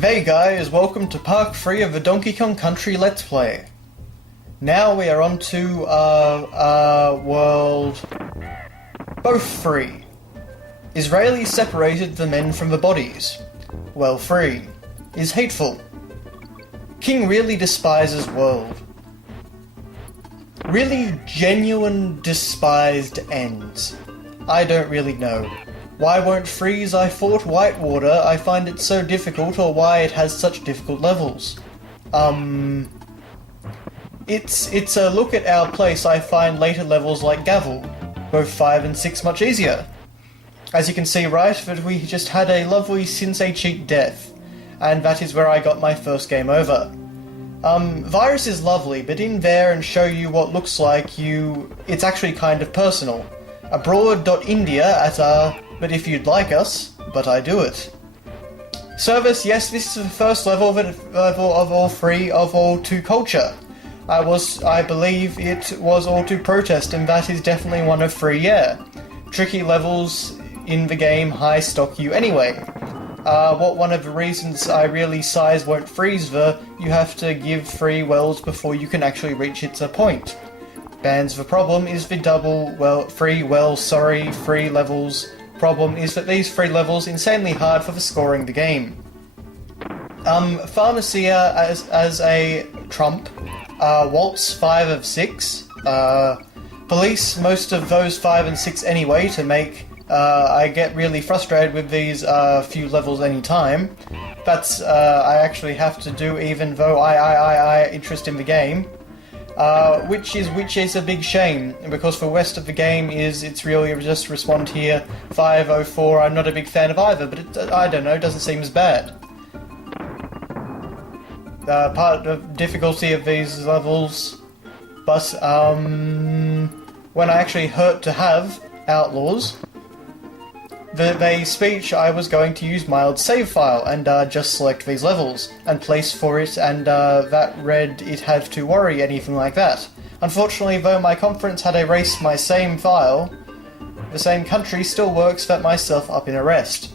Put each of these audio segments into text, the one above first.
Hey guys, welcome to Park 3 of the Donkey Kong Country Let's Play. Now we are on to world... Both free. Israeli separated the men from the bodies. Well free. Is hateful. King really despises world. Really genuine despised ends. I don't really know. Why won't freeze? I fought Whitewater, I find it so difficult, or why it has such difficult levels. It's a look at our place. I find later levels like Gavel, both 5 and 6 much easier. As you can see, right, that we just had a lovely Sensei cheat death, and that is where I got my first game over. Virus is lovely, but in there and show you what looks like it's actually kind of personal. Abroad.india at but if you'd like us, but I do it. Service, yes, this is the first level of all free of all to culture. I believe it was all to protest, and that is definitely one of free, yeah. Tricky levels in the game, high stock you anyway. One of the reasons I really size won't freeze you have to give free wells before you can actually reach its point. Bands the problem is the free levels. Problem is that these free levels insanely hard for the scoring the game. Pharmacia as a trump, Waltz 5 of 6, Police most of those 5 and 6 anyway to make, I get really frustrated with these few levels any time. That's I actually have to do even though I interest in the game. Which is a big shame, because the rest of the game it's really just respond here, 504, I'm not a big fan of either, but I don't know, it doesn't seem as bad. Part of the difficulty of these levels, but when I actually hurt to have Outlaws, the speech I was going to use mild save file and just select these levels and place for it, and that read it had to worry anything like that. Unfortunately, though, my conference had erased my same file, the same country still works that myself up in arrest.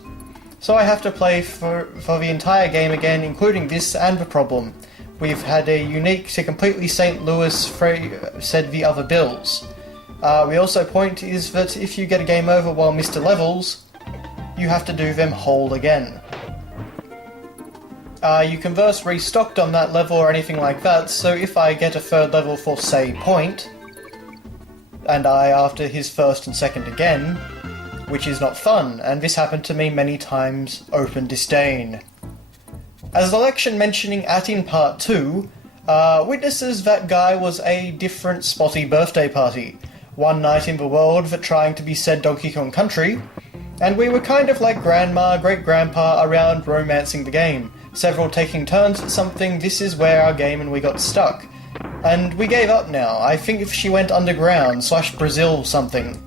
So I have to play for the entire game again, including this and the problem. We've had a unique to completely St. Louis said the other bills. We also point is that if you get a game over while Mr. Levels, you have to do them whole again. You can verse restocked on that level or anything like that, so if I get a third level for, say, Point, and I after his first and second again, which is not fun, and this happened to me many times, open disdain. As election mentioning in part 2, witnesses that guy was a different spotty birthday party. One night in the world for trying to be said Donkey Kong Country, and we were kind of like grandma, great-grandpa around romancing the game, several taking turns at something. This is where our game and we got stuck. And we gave up now. I think if she went underground, / Brazil something.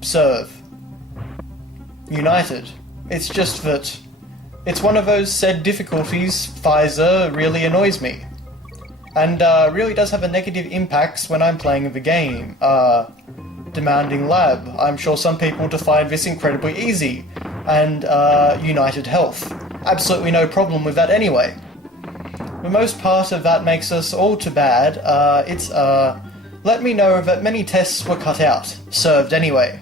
Serve. United. It's just that it's one of those said difficulties. Pfizer really annoys me. And really does have a negative impacts when I'm playing the game. Demanding lab. I'm sure some people find this incredibly easy. And United Health. Absolutely no problem with that anyway. The most part of that makes us all too bad. Let me know that many tests were cut out. Served anyway.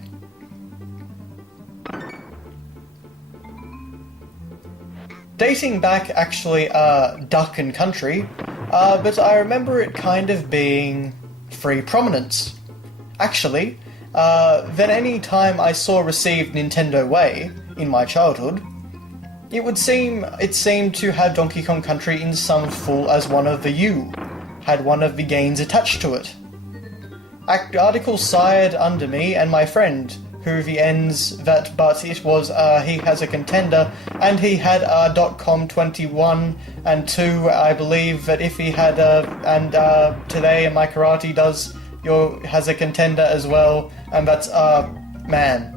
Dating back, actually, Duck and Country, but I remember it kind of being free prominence. Actually, then any time I saw received Nintendo Way in my childhood, it seemed to have Donkey Kong Country in some full as one of the had one of the games attached to it. Article sired under me and my friend, who the ends that but it was he has a contender, and he had .com 21 and 2. I believe that if he had today my karate does has a contender as well, and that's man.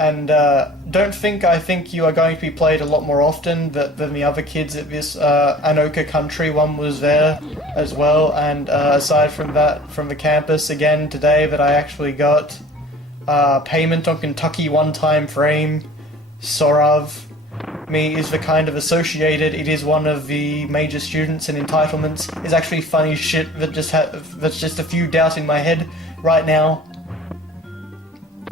And I think you are going to be played a lot more often than the other kids at this Anoka Country one was there as well. And aside from that, from the campus again today that I actually got, payment on Kentucky one-time frame, Sorav. Me is the kind of associated, it is one of the major students and entitlements, is actually funny shit that that's just a few doubt in my head right now.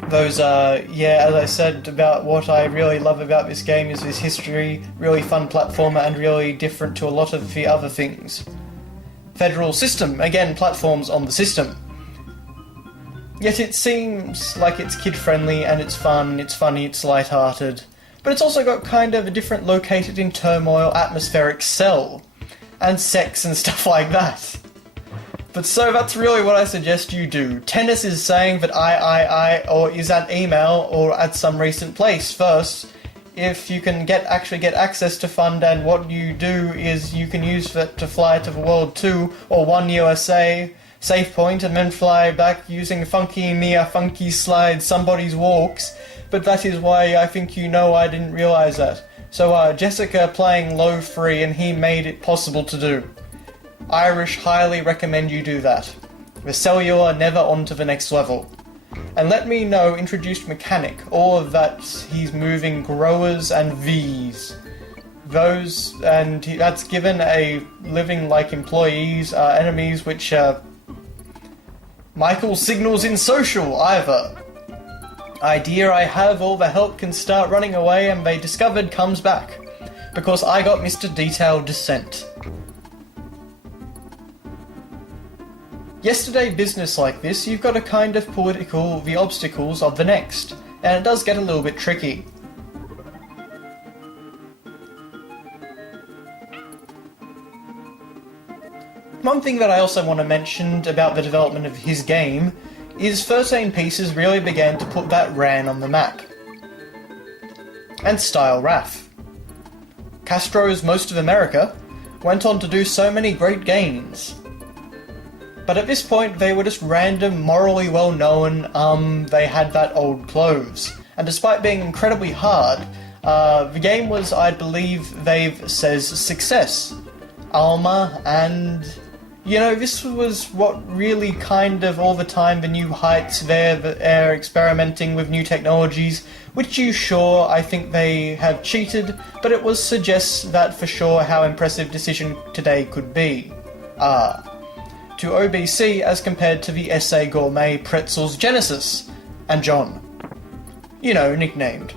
Those, yeah, as I said about what I really love about this game is this history, really fun platformer and really different to a lot of the other things. Federal system, again, platforms on the system. Yet it seems like it's kid-friendly and it's fun, it's funny, it's light-hearted. But it's also got kind of a different located in turmoil atmospheric cell. And sex and stuff like that. But so that's really what I suggest you do. Tennis is saying that or is at email or at some recent place first. If you can actually get access to fund, and what you do is you can use that to fly to the World 2 or 1 USA save point and then fly back using funky slide somebody's walks. But that is why I think I didn't realise that. So Jessica playing low free and he made it possible to do. Irish highly recommend you do that. The cellular never on to the next level. And let me know introduced mechanic, all of that he's moving growers and V's. That's given a living like employees, enemies which Michael signals in social either. Idea I have all the help can start running away and they discovered comes back. Because I got Mr. Detailed Descent. Yesterday business like this, you've got to kind of political the obstacles of the next, and it does get a little bit tricky. One thing that I also want to mention about the development of his game is 13 Pieces really began to put that RAN on the map. And Style Raff. Castro's Most of America went on to do so many great games. But at this point, they were just random, morally well-known, they had that old clothes. And despite being incredibly hard, the game was, I believe, says success. Alma, and... this was what really kind of all the time the new heights they're experimenting with new technologies, which I think they have cheated, but it suggests that for sure how impressive Decision today could be. To OBC as compared to the SA Gourmet Pretzels Genesis, and John. Nicknamed.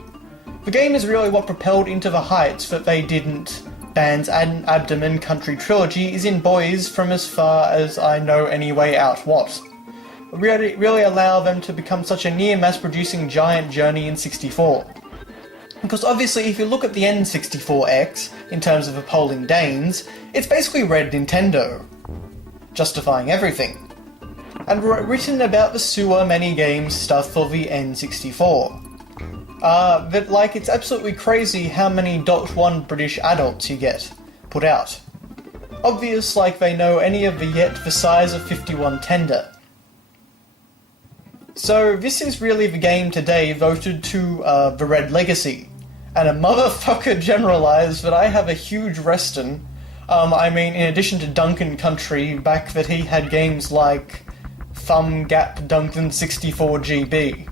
The game is really what propelled into the heights that they didn't. Band's Abdomen Country Trilogy is in boys from as far as I know anyway out what. Really allow them to become such a near mass-producing giant journey in 64. Because obviously if you look at the N64X, in terms of appalling Danes, it's basically Red Nintendo. Justifying everything. And written about the sewer many games stuff for the N64. It's absolutely crazy how many .1 British adults you get put out. Obvious like they know any of the size of 51 Tender. So this is really the game today voted to the Red Legacy. And a motherfucker generalised that I have a huge Reston. In addition to Duncan Country, back that he had games like Thumb Gap Duncan 64GB.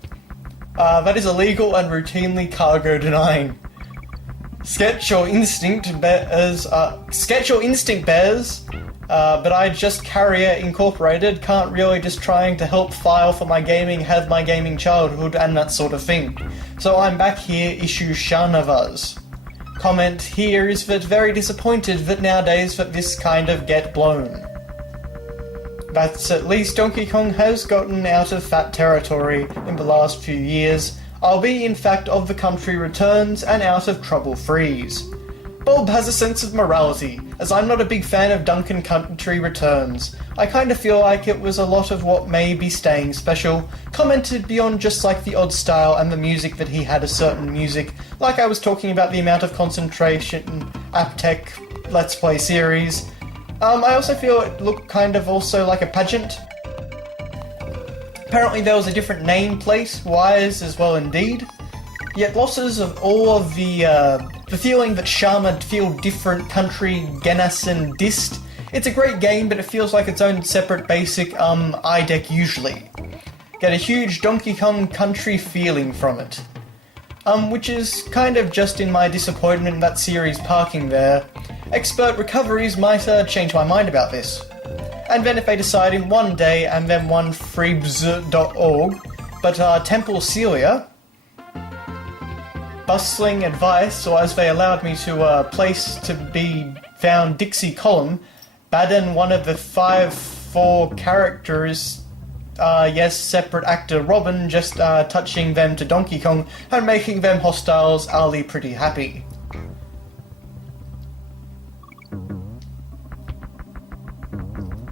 That is illegal and routinely cargo denying. Sketch your instinct bears, but I just Carrier Incorporated can't really just trying to help file for my gaming, have my gaming childhood and that sort of thing. So I'm back here, issue Shanavaz. Comment here is that very disappointed that nowadays that this kind of get blown. But at least Donkey Kong has gotten out of fat territory in the last few years. I'll be in fact of the country returns and out of trouble freeze. Bob has a sense of morality, as I'm not a big fan of Duncan Country Returns. I kind of feel like it was a lot of what may be staying special, commented beyond just like the odd style and the music that he had a certain music, like I was talking about the amount of concentration, Aptech, Let's Play series. I also feel it looked kind of also like a pageant. Apparently there was a different nameplate, wires as well indeed. Yet losses of all of the feeling that Sharma feel different country, Genas and Dist. It's a great game, but it feels like its own separate basic IDEC usually. get a huge Donkey Kong Country feeling from it. Which is kind of just in my disappointment in that series parking there. Expert recoveries might change my mind about this. And then if they decide in one day and then one freebs.org, but Temple Celia, bustling advice, or as they allowed me to place to be found Dixie Column, Baden, one of the 5-4 characters, yes, separate actor Robin, just touching them to Donkey Kong and making them hostiles, Ali pretty happy.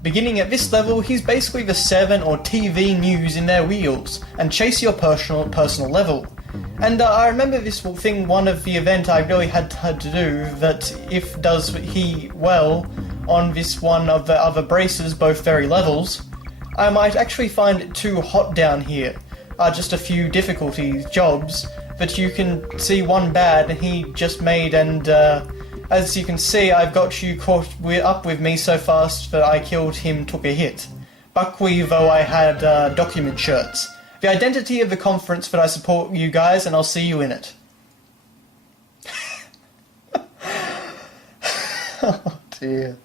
Beginning at this level, he's basically the 7 or TV news in their wheels, and chase your personal level. And I remember this thing, one of the event I really had to do, that if does he well on this one of the other braces, both very levels, I might actually find it too hot down here. Just a few difficulty jobs, but you can see one bad he just made, and as you can see, I've got you caught up with me so fast that I killed him, took a hit. Buckwheat, though I had document shirts. The identity of the conference that I support you guys, and I'll see you in it. Oh dear.